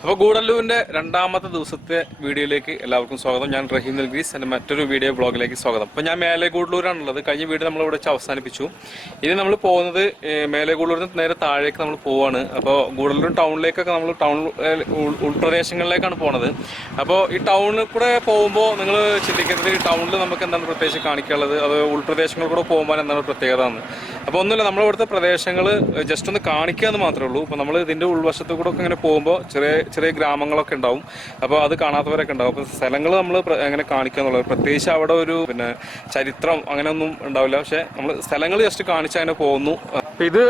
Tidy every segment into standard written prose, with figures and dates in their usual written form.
അപ്പോൾ ഗൂഡല്ലൂരിൻ്റെ രണ്ടാമത്തെ ദിവസത്തെ വീഡിയോയിലേക്ക് എല്ലാവർക്കും സ്വാഗതം. ഞാൻ റഹീം നൽഗ്രീസ്. എൻ്റെ മറ്റൊരു വീഡിയോ ബ്ലോഗിലേക്ക് സ്വാഗതം. അപ്പോൾ ഞാൻ മേലെ ഗൂഡല്ലൂരാണുള്ളത്. കഴിഞ്ഞ വീഡിയോ നമ്മളിവിടെ വെച്ച് അവസാനിപ്പിച്ചു. ഇനി നമ്മൾ പോകുന്നത് മേലെ ഗൂഡല്ലൂരിൽ നിന്ന് നേരെ താഴേക്ക് നമ്മൾ പോവാണ്. അപ്പോൾ ഗൂഡല്ലൂർ ടൗണിലേക്കൊക്കെ നമ്മൾ ഉൾപ്രദേശങ്ങളിലേക്കാണ് പോണത്. അപ്പോൾ ഈ ടൗണിൽ കൂടെ പോകുമ്പോൾ നിങ്ങൾ ചിന്തിക്കുന്നത് ഈ ടൗണിൽ നമുക്ക് എന്താണ് പ്രത്യേകിച്ച് കാണിക്കാനുള്ളത്, അത് ഉൾപ്രദേശങ്ങളിൽ കൂടെ പോകുമ്പോൾ എന്താണ് പ്രത്യേകത എന്ന്. അപ്പോൾ ഒന്നുമില്ല, നമ്മളിവിടുത്തെ പ്രദേശങ്ങൾ ജസ്റ്റ് ഒന്ന് കാണിക്കുക എന്ന് മാത്രമേ ഉള്ളൂ. അപ്പോൾ നമ്മൾ ഇതിൻ്റെ ഉൾവശത്തു കൂടെ ഒക്കെ ഇങ്ങനെ പോകുമ്പോൾ ചെറിയ ഗ്രാമങ്ങളൊക്കെ ഉണ്ടാവും. അപ്പോൾ അത് കാണാത്തവരൊക്കെ ഉണ്ടാവും. അപ്പോൾ സ്ഥലങ്ങൾ നമ്മൾ എങ്ങനെ കാണിക്കുക എന്നുള്ളത്, പ്രത്യേകിച്ച് അവിടെ ഒരു ചരിത്രം അങ്ങനെയൊന്നും ഉണ്ടാവില്ല. പക്ഷേ നമ്മൾ സ്ഥലങ്ങൾ ജസ്റ്റ് കാണിച്ച് അങ്ങനെ പോകുന്നു. ഇത്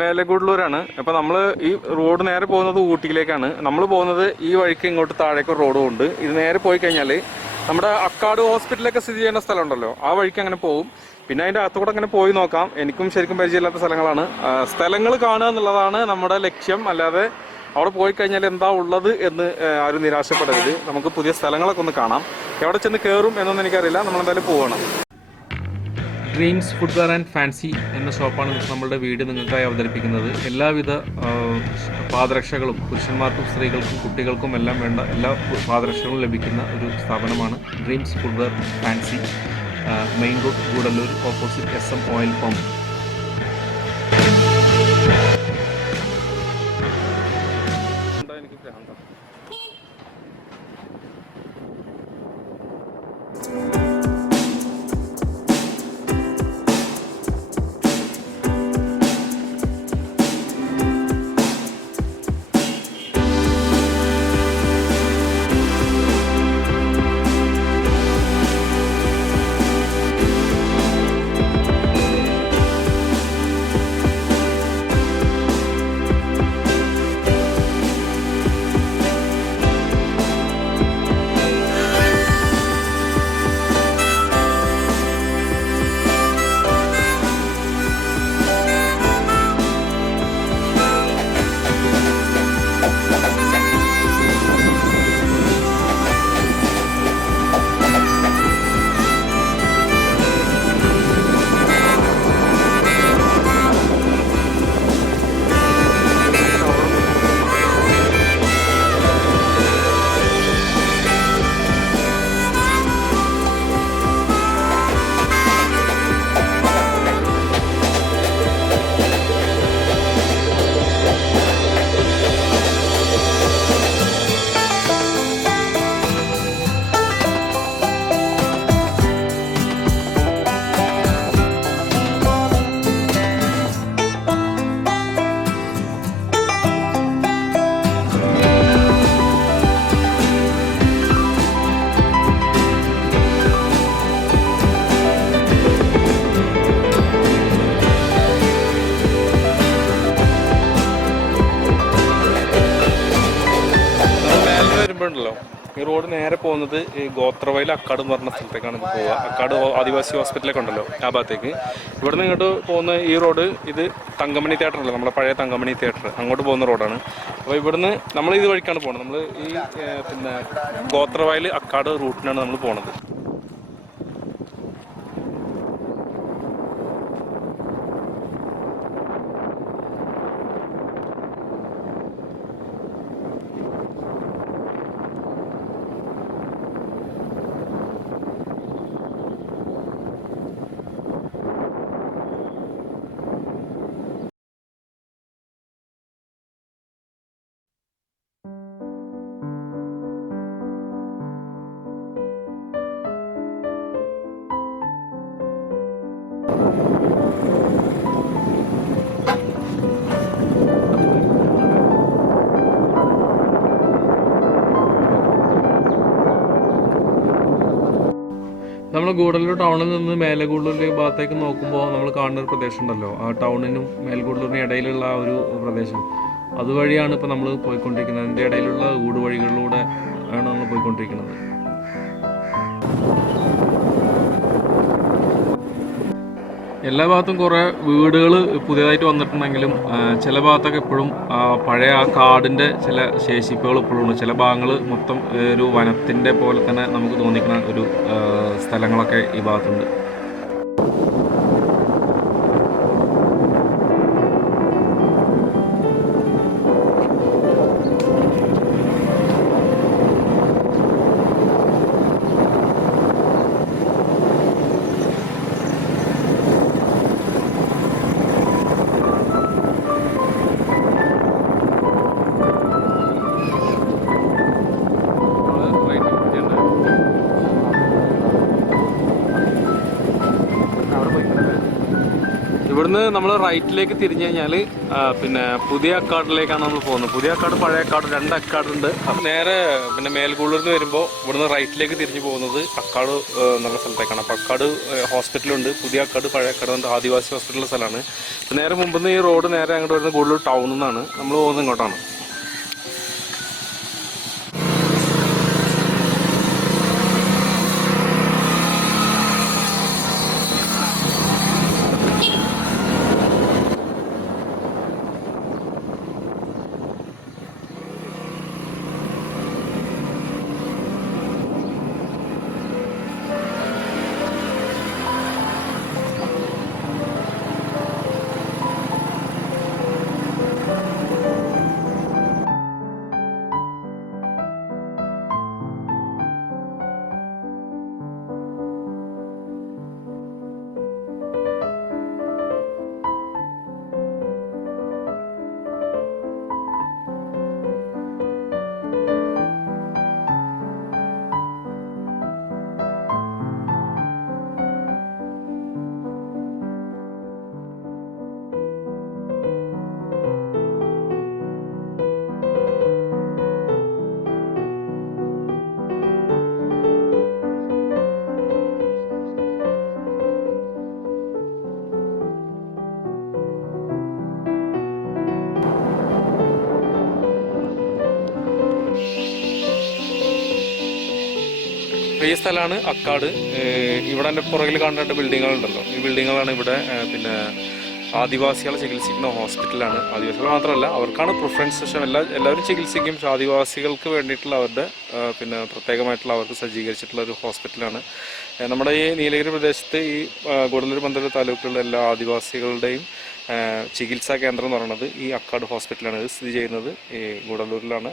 മേലെ ഗൂഡല്ലൂരാണ്. അപ്പോൾ നമ്മൾ ഈ റോഡ് നേരെ പോകുന്നത് ഊട്ടിയിലേക്കാണ്. നമ്മൾ പോകുന്നത് ഈ വഴിക്ക് ഇങ്ങോട്ട് താഴേക്ക് റോഡും ഉണ്ട്. ഇത് നേരെ പോയി കഴിഞ്ഞാൽ നമ്മുടെ അക്കാട് ഹോസ്പിറ്റലൊക്കെ സ്ഥിതി ചെയ്യുന്ന സ്ഥലമുണ്ടല്ലോ, ആ വഴിക്ക് അങ്ങനെ പോകും. പിന്നെ അതിൻ്റെ അകത്തുകൂടെ അങ്ങനെ പോയി നോക്കാം. എനിക്കും ശരിക്കും പരിചയമില്ലാത്ത സ്ഥലങ്ങളാണ്. സ്ഥലങ്ങൾ കാണുക എന്നുള്ളതാണ് നമ്മുടെ ലക്ഷ്യം. അല്ലാതെ അവിടെ പോയി കഴിഞ്ഞാൽ എന്താ ഉള്ളത് എന്ന് ആരും നിരാശപ്പെടരുത്. നമുക്ക് പുതിയ സ്ഥലങ്ങളൊക്കെ ഒന്ന് കാണാം. എവിടെ ചെന്ന് കയറും എന്നൊന്നും എനിക്കറിയില്ല. നമ്മളെന്തായാലും പോകണം. ഡ്രീംസ് ഫുട്വെയർ ആൻഡ് ഫാൻസി എന്ന ഷോപ്പാണ് നമ്മളുടെ വീഡിയോ നിങ്ങൾക്കായി അവതരിപ്പിക്കുന്നത്. എല്ലാവിധ പാദരക്ഷകളും പുരുഷന്മാർക്കും സ്ത്രീകൾക്കും കുട്ടികൾക്കും എല്ലാം വേണ്ട എല്ലാ പാദരക്ഷകളും ലഭിക്കുന്ന ഒരു സ്ഥാപനമാണ് dreams footwear fancy. Main road Gudalur, opposite SM oil pump. ണ്ടല്ലോ, ഈ റോഡ് നേരെ പോകുന്നത് ഈ ഗോത്രവയൽ അക്കാട് എന്ന് പറഞ്ഞ സ്ഥലത്തേക്കാണ് പോവുക. അക്കാട് ആദിവാസി ഹോസ്പിറ്റലൊക്കെ ഉണ്ടല്ലോ, ആ ഭാഗത്തേക്ക്. ഇവിടെ നിന്ന് ഇങ്ങോട്ട് പോകുന്ന ഈ റോഡ്, ഇത് തങ്കമണി തിയേറ്റർ അല്ലേ, നമ്മുടെ പഴയ തങ്കമണി തിയേറ്റർ, അങ്ങോട്ട് പോകുന്ന റോഡാണ്. അപ്പോൾ ഇവിടുന്ന് നമ്മൾ ഇത് വഴിക്കാണ് പോകുന്നത്. നമ്മൾ ഈ ഗോത്രവയൽ അക്കാട് റൂട്ടിനാണ് നമ്മൾ പോകുന്നത്. നമ്മൾ ഗൂഡല്ലൂർ ടൗണിൽ നിന്ന് മേലെ ഗൂഡല്ലൂർ ഭാഗത്തേക്ക് നോക്കുമ്പോൾ നമ്മൾ കാണുന്ന ഒരു പ്രദേശം ഉണ്ടല്ലോ, ആ ടൗണിനും മേൽഗൂഡല്ലൂരിനും ഇടയിലുള്ള ആ ഒരു പ്രദേശം, അതുവഴിയാണ് ഇപ്പോൾ നമ്മൾ പോയിക്കൊണ്ടിരിക്കുന്നത്. അതിൻ്റെ ഇടയിലുള്ള ഊടുവഴികളിലൂടെ ആണ് നമ്മൾ പോയിക്കൊണ്ടിരിക്കുന്നത്. എല്ലാ ഭാഗത്തും കുറേ വീടുകൾ പുതിയതായിട്ട് വന്നിട്ടുണ്ടെങ്കിലും ചില ഭാഗത്തൊക്കെ ഇപ്പോഴും പഴയ ആ കാടിൻ്റെ ചില ശേഷിപ്പുകൾ ഇപ്പോഴും ഉണ്ട്. ചില ഭാഗങ്ങൾ മൊത്തം ഒരു വനത്തിൻ്റെ പോലെ തന്നെ നമുക്ക് തോന്നിക്കുന്ന ഒരു സ്ഥലങ്ങളൊക്കെ ഈ ഭാഗത്തുണ്ട്. ഇവിടുന്ന് നമ്മൾ റൈറ്റിലേക്ക് തിരിഞ്ഞു കഴിഞ്ഞാൽ പിന്നെ പുതിയ അക്കാഡിലേക്കാണ് നമ്മൾ പോകുന്നത്. പുതിയ അക്കാട് പഴയ അക്കാട് 2 അക്കാടുണ്ട്. നേരെ പിന്നെ മേൽകൂളൂരിൽ വരുമ്പോൾ ഇവിടുന്ന് റൈറ്റിലേക്ക് തിരിഞ്ഞു പോകുന്നത് അക്കാട് എന്നുള്ള സ്ഥലത്തേക്കാണ്. അപ്പോൾ അക്കാട് ഹോസ്പിറ്റലുണ്ട്, പുതിയ അക്കാട് പഴയ അക്കാട് ഉണ്ട്, ആദിവാസി ഹോസ്പിറ്റലുള്ള സ്ഥലമാണ്. നേരെ മുമ്പിൽ നിന്ന് ഈ റോഡ് നേരെ അങ്ങോട്ട് വരുന്നത് ഗൂഡല്ലൂർ ടൗണിൽ നിന്നാണ്. നമ്മൾ പോകുന്നത് ഇങ്ങോട്ടാണ്. ഈ സ്ഥലമാണ് അക്കാട്. ഇവിടെ എൻ്റെ പുറകിൽ കാണുന്ന 2 ബിൽഡിങ്ങുകളുണ്ടല്ലോ, ഈ ബിൽഡിങ്ങുകളാണ് ഇവിടെ പിന്നെ ആദിവാസികളെ ചികിത്സിക്കുന്ന ഹോസ്പിറ്റലാണ്. ആദിവാസികൾ മാത്രമല്ല, അവർക്കാണ് പ്രിഫറൻസ്. പക്ഷേ എല്ലാവരും ചികിത്സിക്കും. പക്ഷേ ആദിവാസികൾക്ക് വേണ്ടിയിട്ടുള്ള അവരുടെ പിന്നെ പ്രത്യേകമായിട്ടുള്ള അവർക്ക് സജ്ജീകരിച്ചിട്ടുള്ള ഒരു ഹോസ്പിറ്റലാണ്. നമ്മുടെ ഈ നീലഗിരി പ്രദേശത്ത് ഈ ഗൂഡല്ലൂർ പന്തല്ലൂർ താലൂക്കിലുള്ള എല്ലാ ആദിവാസികളുടെയും ചികിത്സാ കേന്ദ്രം എന്ന് പറയുന്നത് ഈ അക്കാട് ഹോസ്പിറ്റലാണ്. ഇത് സ്ഥിതി ചെയ്യുന്നത് ഈ ഗൂഡല്ലൂരിലാണ്.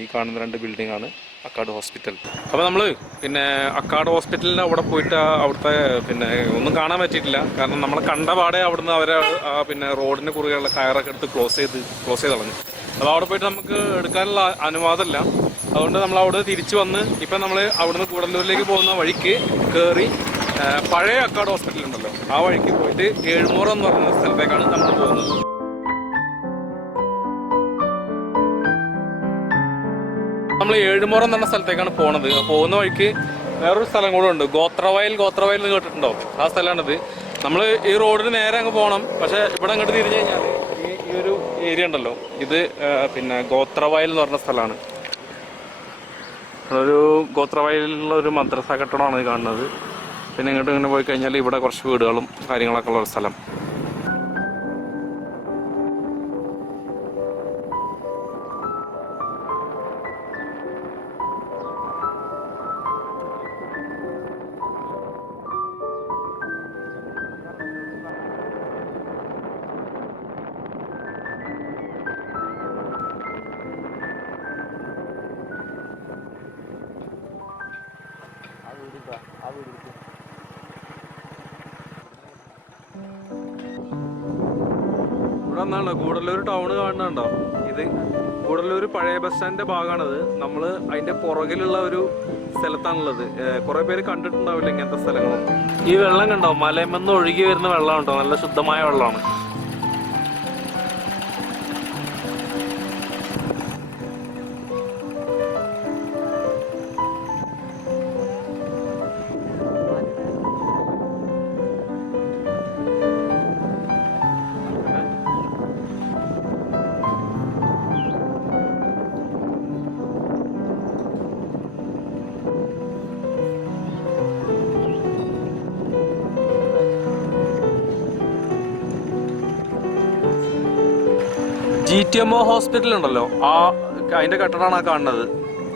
ഈ കാണുന്ന 2 ബിൽഡിങ്ങാണ് അക്കാട് ഹോസ്പിറ്റൽ. അപ്പോൾ നമ്മൾ പിന്നെ അക്കാട് ഹോസ്പിറ്റലിൻ്റെ അവിടെ പോയിട്ട് അവിടുത്തെ പിന്നെ ഒന്നും കാണാൻ പറ്റിയിട്ടില്ല. കാരണം നമ്മൾ കണ്ട പാടെ അവിടുന്ന് അവരെ പിന്നെ റോഡിന് കുറുകെയുള്ള കയറൊക്കെ എടുത്ത് ക്ലോസ് ചെയ്ത് കളഞ്ഞു. അപ്പോൾ അവിടെ പോയിട്ട് നമുക്ക് എടുക്കാനുള്ള അനുവാദമില്ല. അതുകൊണ്ട് നമ്മൾ അവിടെ തിരിച്ചു വന്ന് ഇപ്പം നമ്മൾ അവിടുന്ന് ഗൂഡല്ലൂരിലേക്ക് പോകുന്ന വഴിക്ക് കയറി പഴയ അക്കാട് ഹോസ്പിറ്റൽ ഉണ്ടല്ലോ, ആ വഴിക്ക് പോയിട്ട് ഏഴുമുറ എന്ന് പറയുന്ന സ്ഥലത്തേക്കാണ് നമ്മൾ പോകുന്നത്. നമ്മൾ ഏഴുമുറ എന്ന് പറഞ്ഞ സ്ഥലത്തേക്കാണ് പോണത്. പോകുന്ന വഴിക്ക് വേറൊരു സ്ഥലം കൂടെ ഉണ്ട്, ഗോത്രവയൽ എന്ന് കേട്ടിട്ടുണ്ടോ? ആ സ്ഥലമാണിത്. നമ്മൾ ഈ റോഡിന് നേരെ അങ്ങ് പോകണം. പക്ഷെ ഇവിടെ അങ്ങോട്ട് തിരിഞ്ഞു കഴിഞ്ഞാൽ ഈ ഒരു ഏരിയ ഉണ്ടല്ലോ, ഇത് പിന്നെ ഗോത്രവയൽ എന്ന് പറഞ്ഞ സ്ഥലമാണ്. ഒരു ഗോത്രവയലിലുള്ള ഒരു മദ്രസ കെട്ടിടമാണ് ഇത് കാണുന്നത്. പിന്നെ ഇങ്ങനെ പോയി കഴിഞ്ഞാൽ ഇവിടെ കുറച്ച് വീടുകളും കാര്യങ്ങളൊക്കെ ഉള്ള ഒരു സ്ഥലം. ഇവിടെ ഒന്നാണ് ഗൂഡല്ലൂർ ടൗൺ കാണുന്നുണ്ടോ? ഇത് ഗൂഡല്ലൂർ പഴയ ബസ് സ്റ്റാൻഡിന്റെ ഭാഗമാണിത്. നമ്മൾ അതിന്റെ പുറകിലുള്ള ഒരു സ്ഥലത്താണുള്ളത്. കുറെ പേര് കണ്ടിട്ടുണ്ടാവില്ല ഇങ്ങനത്തെ സ്ഥലങ്ങളും. ഈ വെള്ളം കണ്ടോ, മലയമെന്ന് ഒഴുകി വരുന്ന വെള്ളം ഉണ്ടോ? നല്ല ശുദ്ധമായ വെള്ളമാണ്. GTMO ഹോസ്പിറ്റൽ ഉണ്ടല്ലോ, അതിന്റെ കെട്ടിടമാണ് ആ കാണുന്നത്.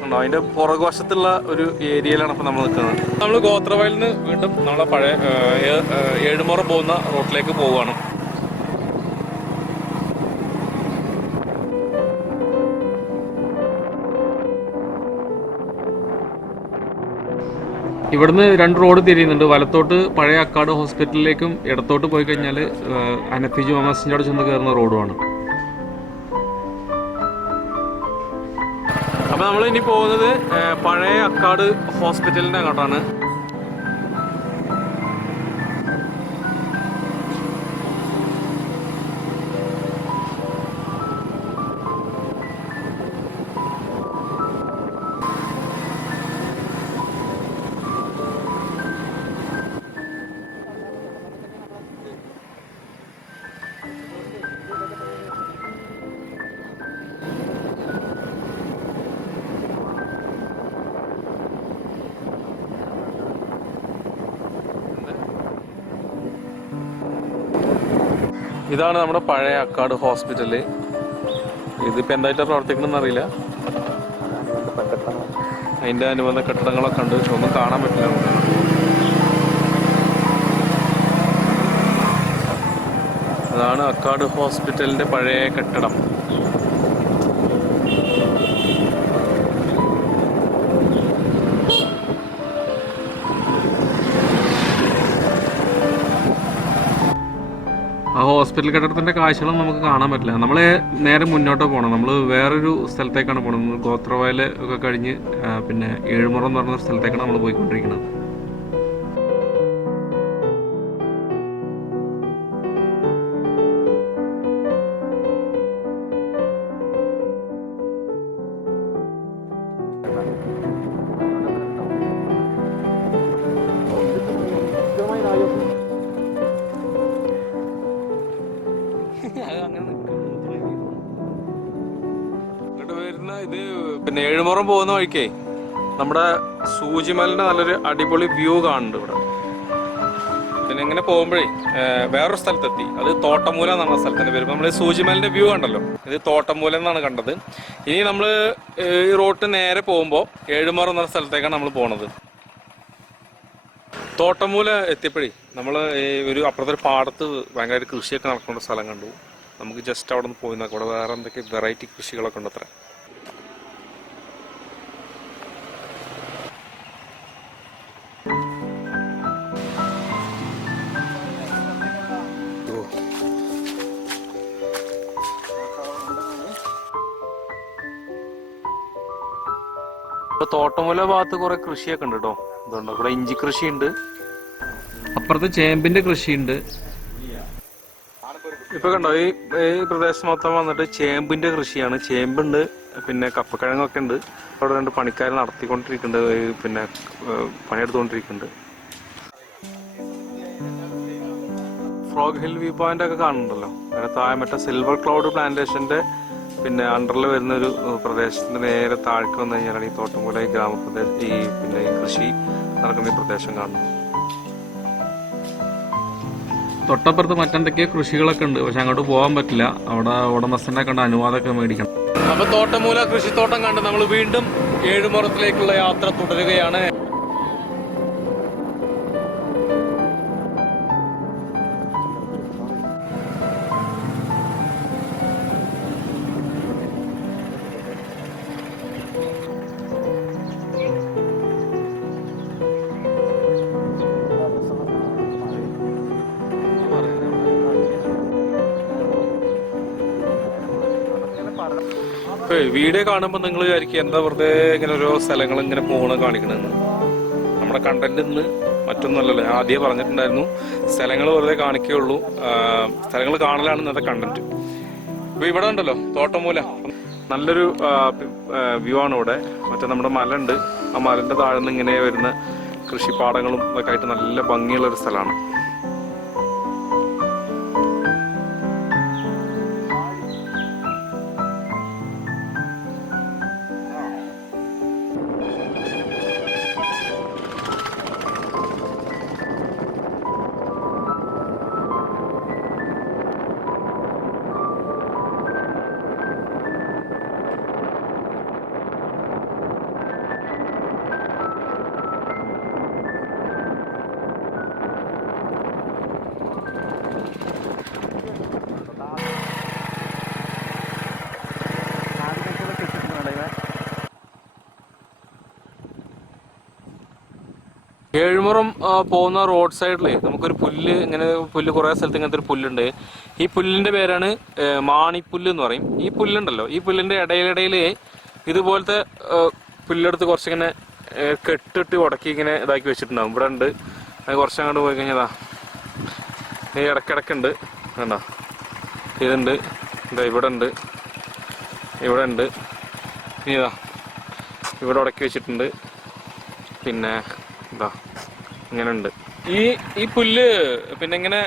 ഉണ്ടോ? അതിന്റെ പുറകുവശത്തുള്ള ഒരു ഏരിയയിലാണ് ഇപ്പൊ നമ്മൾ നിൽക്കുന്നത്. നമ്മൾ ഗോത്രവയലിൽ നിന്ന് വീണ്ടും നമ്മളെ പഴയ ഏഴുമുറ പോകുന്ന റോഡിലേക്ക് പോവുകയാണ്. ഇവിടുന്ന് 2 റോഡ് തിരിയുന്നുണ്ട്. വലത്തോട്ട് പഴയ അക്കാട് ഹോസ്പിറ്റലിലേക്കും ഇടത്തോട്ട് പോയി കഴിഞ്ഞാൽ അനഫി ജുമാ മസ്ജിദിന്റെ അവിടെ ചെന്ന് കയറുന്ന റോഡുമാണ്. അപ്പോൾ നമ്മൾ ഇനി പോകുന്നത് പഴയ അക്കാട് ഹോസ്പിറ്റലിൻ്റെ അങ്ങോട്ടാണ്. ഇതാണ് നമ്മുടെ പഴയ അക്കാട് ഹോസ്പിറ്റല്. ഇതിപ്പോൾ എന്തായിട്ടാണ് പ്രവർത്തിക്കണമെന്ന് അറിയില്ല. അതിൻ്റെ അനുബന്ധ കെട്ടിടങ്ങളൊക്കെ ഉണ്ട്, പക്ഷെ ഒന്നും കാണാൻ പറ്റില്ല. അതാണ് അക്കാട് ഹോസ്പിറ്റലിൻ്റെ പഴയ കെട്ടിടം. ആ ഹോസ്പിറ്റൽ കെട്ടിടത്തിൻ്റെ കാഴ്ചകളും നമുക്ക് കാണാൻ പറ്റില്ല. നമ്മൾ നേരെ മുന്നോട്ട് പോകണം. നമ്മൾ വേറൊരു സ്ഥലത്തേക്കാണ് പോകുന്നത്. ഗോത്രവയൽ ഒക്കെ കഴിഞ്ഞ് പിന്നെ ഏഴുമുറം എന്ന് പറഞ്ഞ സ്ഥലത്തേക്കാണ് നമ്മൾ പോയിക്കൊണ്ടിരിക്കുന്നത്. ഇത് പിന്നെ ഏഴുമുറം പോകുന്ന വഴിക്കേ നമ്മുടെ സൂചിമലിന്റെ നല്ലൊരു അടിപൊളി വ്യൂ കാണുന്നുണ്ട് ഇവിടെ. പിന്നെ ഇങ്ങനെ പോകുമ്പോഴേ വേറൊരു സ്ഥലത്തെത്തി. അത് തോട്ടമൂല എന്നാണ് സ്ഥലത്തിന്റെ പേര്. നമ്മൾ സൂചിമലിന്റെ വ്യൂ കണ്ടല്ലോ, ഇത് തോട്ടമൂല എന്നാണ് കണ്ടത്. ഇനി നമ്മൾ ഈ റോഡ് നേരെ പോകുമ്പോൾ ഏഴുമുറം എന്ന സ്ഥലത്തേക്കാണ് നമ്മൾ പോണത്. തോട്ടമൂല എത്തിയപ്പോഴേ നമ്മൾ ഒരു അപ്പുറത്തൊരു പാടത്ത് ഭയങ്കര കൃഷിയൊക്കെ നടക്കുന്ന സ്ഥലം കണ്ടു. നമുക്ക് ജസ്റ്റ് അവിടെ നിന്ന് പോയി നോക്കാം. അവിടെ വേറെ എന്തൊക്കെ വെറൈറ്റി കൃഷികളൊക്കെ ഉണ്ട് അത്ര. ഇപ്പൊ തോട്ടമൂല ഭാഗത്ത് കുറെ കൃഷിയൊക്കെ ഉണ്ട് കേട്ടോ. ഇതുണ്ട്, ഇവിടെ ഇഞ്ചി കൃഷിയുണ്ട്, അപ്പുറത്ത് ചേമ്പിന്റെ കൃഷിയുണ്ട്. ഇപ്പൊ കണ്ടോ, ഈ പ്രദേശം മൊത്തം വന്നിട്ട് ചേമ്പിന്റെ കൃഷിയാണ്. ചേമ്പുണ്ട്, പിന്നെ കപ്പക്കിഴങ്ങൊക്കെ ഉണ്ട്. അവിടെ രണ്ട് പണിക്കാർ നടത്തിക്കൊണ്ടിരിക്കുന്നുണ്ട്, പിന്നെ പണിയെടുത്തുകൊണ്ടിരിക്കുന്നുണ്ട്. ഫ്രോഗ് ഹിൽ വ്യൂ പോയിന്റ് ഒക്കെ കാണുന്നുണ്ടല്ലോ. അങ്ങനെ താഴെ മറ്റേ സിൽവർ ക്ലൗഡ് പ്ലാന്റേഷന്റെ പിന്നെ അണ്ടറിൽ വരുന്ന ഒരു പ്രദേശത്തിന്റെ നേരെ താഴേക്ക് വന്നു കഴിഞ്ഞാലാണ് ഈ തോട്ടമൂല ഈ ഗ്രാമപ്രദേശം പിന്നെ ഈ കൃഷി നടക്കുന്ന ഈ പ്രദേശം കാണുന്നത്. തൊട്ടപ്പുറത്ത് മറ്റെന്തൊക്കെയോ കൃഷികളൊക്കെ ഉണ്ട്, പക്ഷെ അങ്ങോട്ട് പോകാൻ പറ്റില്ല. അവിടെ ഉടമസ്ഥനെ കണ്ട അനുവാദമൊക്കെ മേടിക്കണം. അപ്പൊ തോട്ടമൂല കൃഷിത്തോട്ടം കണ്ട് നമ്മൾ വീണ്ടും ഏഴുമുറത്തിലേക്കുള്ള യാത്ര തുടരുകയാണ്. വീഡിയോ കാണുമ്പോൾ നിങ്ങൾ വിചാരിക്കും എന്താ വെറുതെ ഇങ്ങനെ ഓരോ സ്ഥലങ്ങൾ ഇങ്ങനെ പോകണ കാണിക്കണമെന്ന്. നമ്മുടെ കണ്ടന്റ് ഇന്ന് മറ്റൊന്നുമല്ലല്ലോ. ഞാൻ ആദ്യം പറഞ്ഞിട്ടുണ്ടായിരുന്നു സ്ഥലങ്ങൾ വെറുതെ കാണിക്കുകയുള്ളൂ, സ്ഥലങ്ങൾ കാണലാണ് ഇന്നത്തെ കണ്ടന്റ്. ഇപ്പൊ ഇവിടെ ഉണ്ടല്ലോ തോട്ടമൂല, നല്ലൊരു വ്യൂ ആണ് ഇവിടെ. മറ്റേ നമ്മുടെ മല ഉണ്ട്, ആ മലന്റെ താഴെ നിന്ന് ഇങ്ങനെ വരുന്ന കൃഷിപ്പാടങ്ങളും ഇതൊക്കെ ആയിട്ട് നല്ല ഭംഗിയുള്ള ഒരു സ്ഥലമാണ്. ഏഴുമുറം പോകുന്ന റോഡ് സൈഡിൽ നമുക്കൊരു പുല്ല്, ഇങ്ങനെ പുല്ല് കുറേ സ്ഥലത്ത് ഇങ്ങനത്തെ ഒരു പുല്ലുണ്ട്. ഈ പുല്ലിൻ്റെ പേരാണ് മാണിപ്പുല്ല് എന്ന് പറയും. ഈ പുല്ലുണ്ടല്ലോ, ഈ പുല്ലിൻ്റെ ഇടയിലിടയിൽ ഇതുപോലത്തെ പുല്ലെടുത്ത് കുറച്ചിങ്ങനെ കെട്ടിട്ട് ഉടക്കി ഇങ്ങനെ ഇതാക്കി വെച്ചിട്ടുണ്ടാകും. ഇവിടെ ഉണ്ട്, അത് കുറച്ചങ്ങോട്ട് പോയി കഴിഞ്ഞതാ ഈ ഇടയ്ക്കിടയ്ക്കുണ്ട് കണ്ടോ. ഇതുണ്ട്, ഇതാ ഇവിടെ ഉണ്ട്, ഇവിടെ ഉണ്ട്, ഇനി ഇതാ ഇവിടെ ഉടക്കി വെച്ചിട്ടുണ്ട്. പിന്നെ ഇതാ ഇങ്ങനെ ഉണ്ട്. ഈ പുല്ല് പിന്നെ ഇങ്ങനെ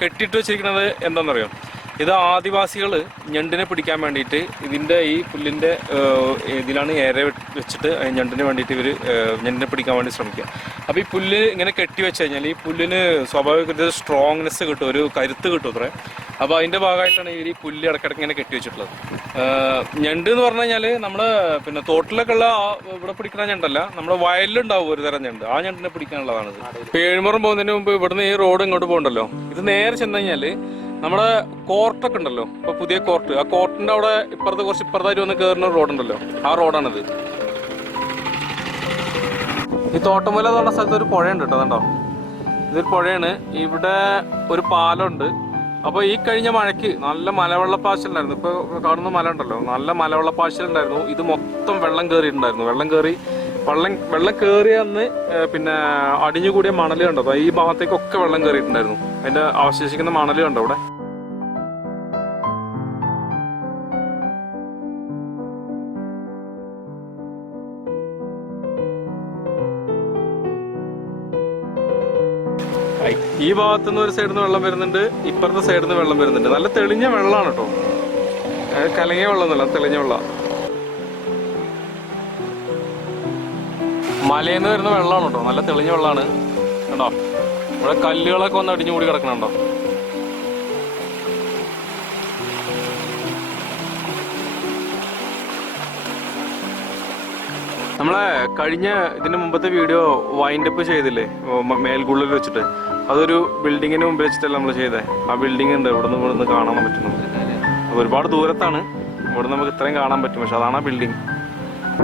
കെട്ടിയിട്ട് വെച്ചിരിക്കുന്നത് എന്താണെന്നറിയോ? ഇത് ആദിവാസികൾ ഞണ്ടിനെ പിടിക്കാൻ വേണ്ടിയിട്ട് ഈ പുല്ലിൻ്റെ ഇതിലാണ് ഏറെ വെച്ചിട്ട് ഞണ്ടിന് വേണ്ടിയിട്ട് ഇവർ ഞണ്ടിനെ പിടിക്കാൻ വേണ്ടി ശ്രമിക്കുക. അപ്പോൾ ഈ പുല്ല് ഇങ്ങനെ കെട്ടി വെച്ച് കഴിഞ്ഞാൽ ഈ പുല്ലിന് സ്വാഭാവിക സ്ട്രോങ്നെസ് കിട്ടും, ഒരു കരുത്ത് കിട്ടും അത്രേ. അപ്പോൾ അതിൻ്റെ ഭാഗമായിട്ടാണ് ഈ പുല്ല് ഇടയ്ക്കിടയ്ക്ക് ഇങ്ങനെ കെട്ടി വെച്ചിട്ടുള്ളത്. ഞണ്ട് എന്ന് പറഞ്ഞു കഴിഞ്ഞാൽ നമ്മുടെ പിന്നെ തോട്ടിലൊക്കെ ഉള്ള ഇവിടെ പിടിക്കുന്ന ഞണ്ടല്ല, നമ്മുടെ വയലിലുണ്ടാവും ഒരു തരം ഞണ്ട്. ആ ഞണ്ടിനെ പിടിക്കാനുള്ളതാണിത്. ഇപ്പോൾ ഏഴുമുറം പോകുന്നതിന് മുമ്പ് ഇവിടുന്ന് ഈ റോഡ് ഇങ്ങോട്ട് പോകണ്ടല്ലോ, ഇത് നേരെ ചെന്ന് കഴിഞ്ഞാൽ നമ്മുടെ കോർട്ടൊക്കെ ഉണ്ടല്ലോ, ഇപ്പോൾ പുതിയ കോർട്ട്, ആ കോർട്ടിൻ്റെ അവിടെ കുറച്ച് ഇപ്പുറത്തായിട്ട് വന്ന് കയറുന്ന റോഡുണ്ടല്ലോ, ആ റോഡാണിത്. ഈ തോട്ടമൂല എന്ന് പറഞ്ഞ സ്ഥലത്ത് ഒരു പുഴയുണ്ട് കേട്ടോ, അതുണ്ടോ, ഇതൊരു പുഴയാണ്. ഇവിടെ ഒരു പാലമുണ്ട്. അപ്പോൾ ഈ കഴിഞ്ഞ മഴയ്ക്ക് നല്ല മലവെള്ളപ്പാച്ചിലുണ്ടായിരുന്നു. ഇപ്പോൾ കാണുന്ന മല ഉണ്ടല്ലോ, നല്ല മലവെള്ളപ്പാച്ചിലുണ്ടായിരുന്നു. ഇത് മൊത്തം വെള്ളം കയറിയിട്ടുണ്ടായിരുന്നു. വെള്ളം കയറിയ അന്ന് പിന്നെ അടിഞ്ഞുകൂടിയ മണല് കണ്ടോ, ഈ ഭാഗത്തേക്കൊക്കെ വെള്ളം കയറിയിട്ടുണ്ടായിരുന്നു. അതിൻ്റെ അവശേഷിക്കുന്ന മണല് കണ്ടോ അവിടെ. ഈ ഭാഗത്തുനിന്ന് ഒരു സൈഡിൽ നിന്ന് വെള്ളം വരുന്നുണ്ട്, ഇപ്പുറത്തെ സൈഡിൽ നിന്ന് വെള്ളം വരുന്നുണ്ട്. നല്ല തെളിഞ്ഞ വെള്ളമാണ് കേട്ടോ, കലങ്ങിയ വെള്ളമൊന്നുമല്ല, തെളിഞ്ഞ വെള്ളം. മലയിൽ നിന്ന് വരുന്ന വെള്ളമാണ് കേട്ടോ, നല്ല തെളിഞ്ഞ വെള്ളമാണ് കേട്ടോ. ഇവിടെ കല്ലുകളൊക്കെ വന്ന് അടിഞ്ഞുകൂടി കിടക്കണുണ്ടോ. നമ്മളെ കഴിഞ്ഞ ഇതിന് മുമ്പത്തെ വീഡിയോ വൈൻഡപ്പ് ചെയ്തില്ലേ മേൽഗുള്ളിൽ വെച്ചിട്ട്, അതൊരു ബിൽഡിങ്ങിന് മുമ്പ് വെച്ചിട്ടല്ല നമ്മൾ ചെയ്തേ. ആ ബിൽഡിംഗ് ഉണ്ട്, ഇവിടുന്ന് കാണാൻ പറ്റുന്നു. ഒരുപാട് ദൂരത്താണ്, ഇവിടെ നമുക്ക് ഇത്രയും കാണാൻ പറ്റും, പക്ഷെ അതാണ് ആ ബിൽഡിംഗ്.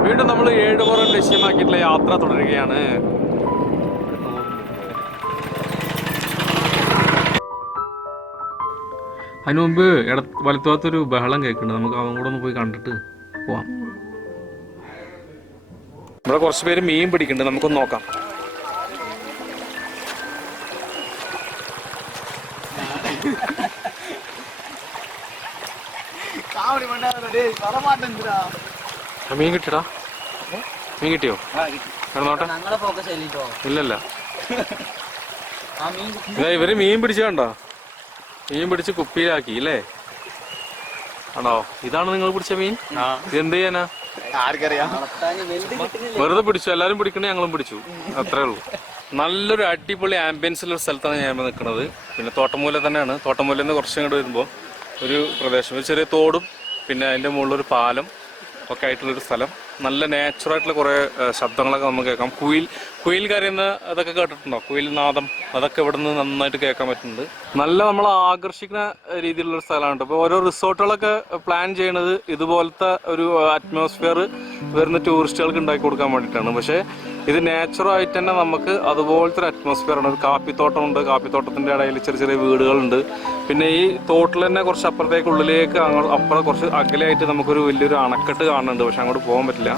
വീണ്ടും നമ്മൾ ഏഴുമുറം ലക്ഷ്യമാക്കിയിട്ടുള്ള യാത്ര തുടരുകയാണ്. അതിനു മുമ്പ് വലത്തുഭാഗത്തൊരു ബഹളം കേൾക്കുന്നുണ്ട്, നമുക്ക് അതും കൂടെ ഒന്ന് പോയി കണ്ടിട്ട് പോവാം. ഇവിടെ കുറച്ച് പേര് മീൻ പിടിക്കുന്നുണ്ട്, നമുക്കൊന്ന് നോക്കാം. മീൻ കിട്ടിയടാ, മീൻ കിട്ടിയോ? നോട്ടെ, ഇല്ലല്ല. ഇവര് മീൻ പിടിച്ച കണ്ടോ, മീൻ പിടിച്ച് കുപ്പിയിലാക്കി അല്ലേ? ആണോ, ഇതാണ് നിങ്ങൾ പിടിച്ച മീൻ? ഇതെന്ത് ചെയ്യാനാ? വെറുതെ പിടിച്ചു, എല്ലാരും പിടിക്കണേ ഞങ്ങളും പിടിച്ചു, അത്രേ ഉള്ളൂ. നല്ലൊരു അടിപൊളി ആംബിയൻസിലുള്ള സ്ഥലത്താണ് ഞാൻ നിൽക്കുന്നത്. പിന്നെ തോട്ടമൂല തന്നെയാണ്. തോട്ടമൂലയിൽ നിന്ന് കുറച്ചും കൂടെ വരുമ്പോൾ ഒരു പ്രദേശം, ഒരു ചെറിയ തോടും പിന്നെ അതിൻ്റെ മുകളിലൊരു പാലം ഒക്കെ ആയിട്ടുള്ളൊരു സ്ഥലം. നല്ല നാച്ചുറായിട്ടുള്ള കുറേ ശബ്ദങ്ങളൊക്കെ നമുക്ക് കേൾക്കാം. കുയിൽ കരയുന്ന അതൊക്കെ കേട്ടിട്ടുണ്ടോ? കുയിൽ നാദം അതൊക്കെ ഇവിടെ നിന്ന് നന്നായിട്ട് കേൾക്കാൻ പറ്റുന്നുണ്ട്. നല്ല നമ്മളെ ആകർഷിക്കുന്ന രീതിയിലുള്ള സ്ഥലമാണ്. ഇപ്പോൾ ഓരോ റിസോർട്ടുകളൊക്കെ പ്ലാൻ ചെയ്യണത് ഇതുപോലത്തെ ഒരു അറ്റ്മോസ്ഫിയർ വരുന്ന ടൂറിസ്റ്റുകൾക്ക് ഉണ്ടാക്കി കൊടുക്കാൻ വേണ്ടിയിട്ടാണ്. പക്ഷേ ഇത് നാച്ചുറായിട്ട് തന്നെ നമുക്ക് അതുപോലത്തെ ഒരു അറ്റ്മോസ്ഫിയറാണ്. ഒരു കാപ്പിത്തോട്ടമുണ്ട്, കാപ്പിത്തോട്ടത്തിൻ്റെ ഇടയിൽ ചെറിയ ചെറിയ വീടുകളുണ്ട്. പിന്നെ ഈ തോട്ടിൽ തന്നെ കുറച്ച് അപ്പുറത്തേക്ക് ഉള്ളിലേക്ക് അപ്പുറം കുറച്ച് അകലെയായിട്ട് നമുക്കൊരു വലിയൊരു അണക്കെട്ട് കാണുന്നുണ്ട്. പക്ഷെ അങ്ങോട്ട് പോകാൻ പറ്റില്ല.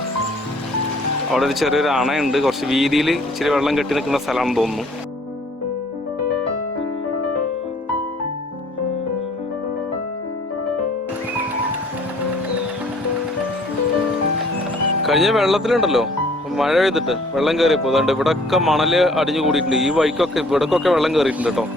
അവിടെ ഒരു ചെറിയൊരു അണയുണ്ട്, കുറച്ച് വീതിയിൽ ഇച്ചിരി വെള്ളം കെട്ടി നിൽക്കുന്ന സ്ഥലമാണെന്ന് തോന്നുന്നു. കഴിഞ്ഞ വെള്ളത്തിലുണ്ടല്ലോ, മഴ പെയ്തിട്ട് വെള്ളം കയറിയപ്പോൾ അതുകൊണ്ട് ഇവിടെയൊക്കെ മണല് അടിഞ്ഞു കൂടിയിട്ടുണ്ട്. ഈ വഴിക്കൊക്കെ ഇവിടേക്കൊക്കെ വെള്ളം കയറിയിട്ടുണ്ട് കേട്ടോ.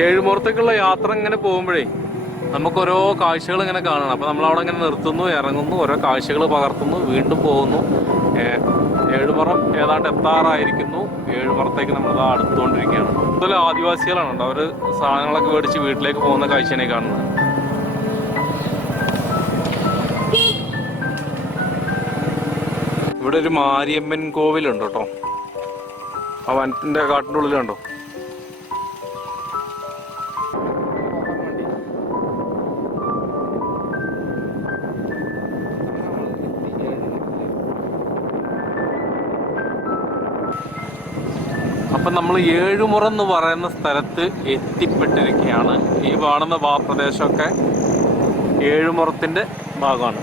ഏഴുമുറത്തേക്കുള്ള യാത്ര ഇങ്ങനെ പോകുമ്പോഴേ നമുക്ക് ഓരോ കാഴ്ചകൾ ഇങ്ങനെ കാണണം. അപ്പോൾ നമ്മളവിടെ ഇങ്ങനെ നിർത്തുന്നു, ഇറങ്ങുന്നു, ഓരോ കാഴ്ചകൾ പകർത്തുന്നു, വീണ്ടും പോകുന്നു. ഏഴുമുറം ഏതാണ്ട് എത്താറായിരിക്കുന്നു. ഏഴുമുറത്തേക്ക് നമ്മളിത് അടുത്തുകൊണ്ടിരിക്കുകയാണ്. അതുപോലെ ആദിവാസികളാണ് കേട്ടോ, അവർ സാധനങ്ങളൊക്കെ മേടിച്ച് വീട്ടിലേക്ക് പോകുന്ന കാഴ്ചയാണ് കാണുന്നത്. ഇവിടെ ഒരു മാരിയമ്മൻ കോവിലുണ്ട് കേട്ടോ, ആ വനത്തിൻ്റെ കാട്ടിൻ്റെ ഉള്ളിലുണ്ടോ. അപ്പം നമ്മൾ ഏഴുമുറം എന്ന് പറയുന്ന സ്ഥലത്ത് എത്തിപ്പെട്ടിരിക്കുകയാണ്. ഈ കാണുന്ന പ്രദേശമൊക്കെ ഏഴുമുറത്തിൻ്റെ ഭാഗമാണ്.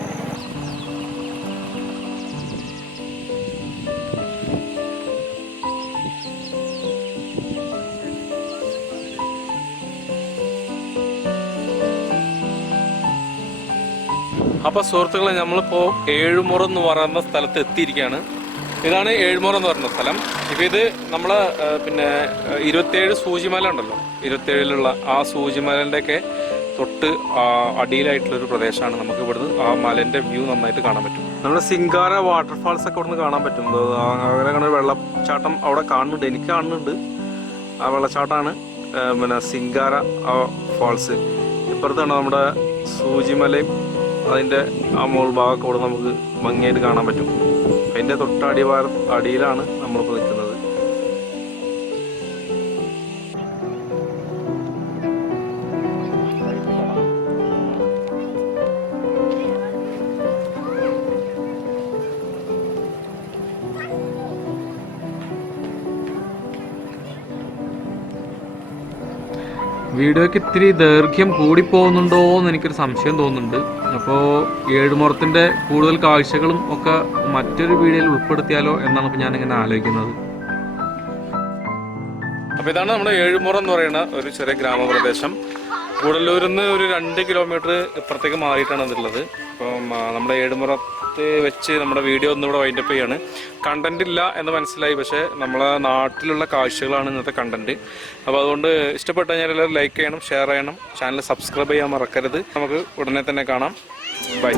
അപ്പോൾ സുഹൃത്തുക്കളെ, നമ്മളിപ്പോൾ ഏഴുമുറം എന്ന് പറയുന്ന സ്ഥലത്ത് എത്തിയിരിക്കുകയാണ്. ഇതാണ് ഏഴുമുറ എന്ന് പറഞ്ഞ സ്ഥലം. ഇപ്പം ഇത് നമ്മൾ പിന്നെ 27 സൂചിമല ഉണ്ടല്ലോ, 27ലുള്ള ആ സൂചിമലൻ്റെയൊക്കെ തൊട്ട് അടിയിലായിട്ടുള്ളൊരു പ്രദേശമാണ്. നമുക്ക് ഇവിടുന്ന് ആ മലേൻ്റെ വ്യൂ നന്നായിട്ട് കാണാൻ പറ്റും. നമ്മൾ സിംഗാര വാട്ടർഫാൾസ് ഒക്കെ ഇവിടുന്ന് കാണാൻ പറ്റും. അങ്ങനെ വെള്ളച്ചാട്ടം അവിടെ കാണുന്നുണ്ട്, എനിക്ക് കാണുന്നുണ്ട്. ആ വെള്ളച്ചാട്ടമാണ് പിന്നെ സിംഗാര ഫാൾസ്. ഇപ്പുറത്താണ് നമ്മുടെ സൂചിമലയും അതിൻ്റെ ആ മുകൾ ഭാഗമൊക്കെ ഇവിടെ നമുക്ക് ഭംഗിയായിട്ട് കാണാൻ പറ്റും. അതിൻ്റെ അടിയിലാണ് നമ്മളിപ്പോൾ നിൽക്കുന്നത്. വീഡിയോയ്ക്ക് ഇത്തിരി ദൈർഘ്യം കൂടിപ്പോകുന്നുണ്ടോ എന്ന് എനിക്കൊരു സംശയം തോന്നുന്നുണ്ട്. അപ്പോൾ ഏഴുമുറത്തിൻ്റെ കൂടുതൽ കാഴ്ചകളും ഒക്കെ മറ്റൊരു വീഡിയോയിൽ ഉൾപ്പെടുത്തിയാലോ എന്നാണ് ഇപ്പോൾ ഞാനിങ്ങനെ ആലോചിക്കുന്നത്. അപ്പോൾ ഇതാണ് നമ്മുടെ ഏഴുമുറ എന്ന് പറയുന്ന ഒരു ചെറിയ ഗ്രാമപ്രദേശം. കൂടല്ലൂരിൽ നിന്ന് ഒരു 2 കിലോമീറ്റർ ഇപ്പുറത്തേക്ക് മാറിയിട്ടാണ് അതുള്ളത്. അപ്പം നമ്മുടെ ഏഴുമുറത്ത് വെച്ച് നമ്മുടെ വീഡിയോ ഒന്നിവിടെ വൈൻഡപ്പ് ചെയ്യാണ്. കണ്ടന്റ് ഇല്ല എന്ന് മനസ്സിലായി, പക്ഷേ നമ്മളെ നാട്ടിലുള്ള കാഴ്ചകളാണ് ഇന്നത്തെ കണ്ടന്റ്. അപ്പോൾ അതുകൊണ്ട് ഇഷ്ടപ്പെട്ട കഴിഞ്ഞാൽ എല്ലാവരും ലൈക്ക് ചെയ്യണം, ഷെയർ ചെയ്യണം, ചാനൽ സബ്സ്ക്രൈബ് ചെയ്യാൻ മറക്കരുത്. നമുക്ക് ഉടനെ തന്നെ കാണാം. ബൈ.